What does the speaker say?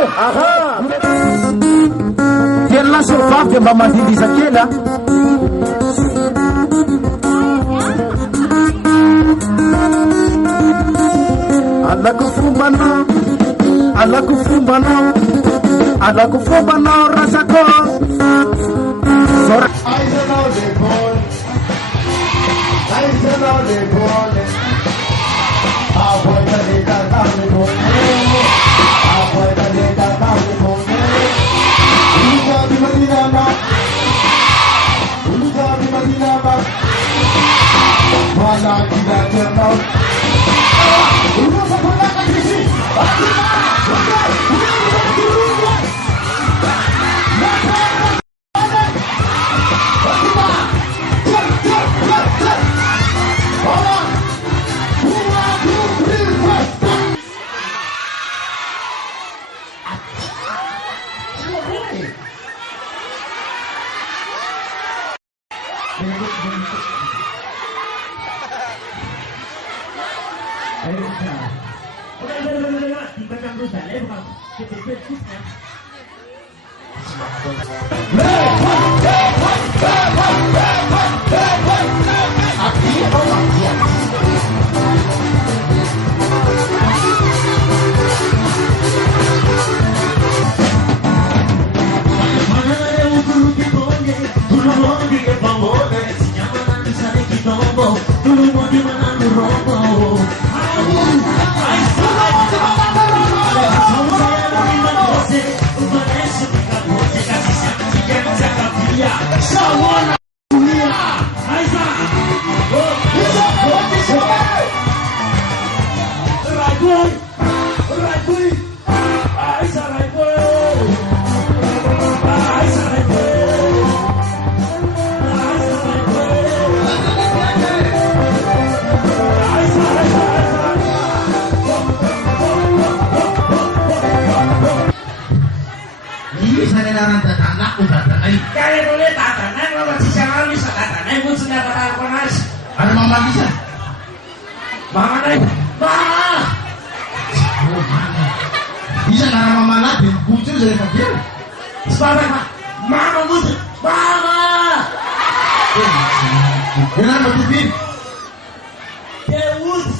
Aha. Tena sovavy mba mandilizakela. Alako fombanao razako. Aisanao le bole. Apoita le tatame bole. Apoita le tatame bole. Uliza bimadinama. Wala kila kernao. Uliza kona kakisi. Bisa nara mama nabi, kucing jadi kafir. Sekarang mama musuh, mama. Kenapa tuh bin?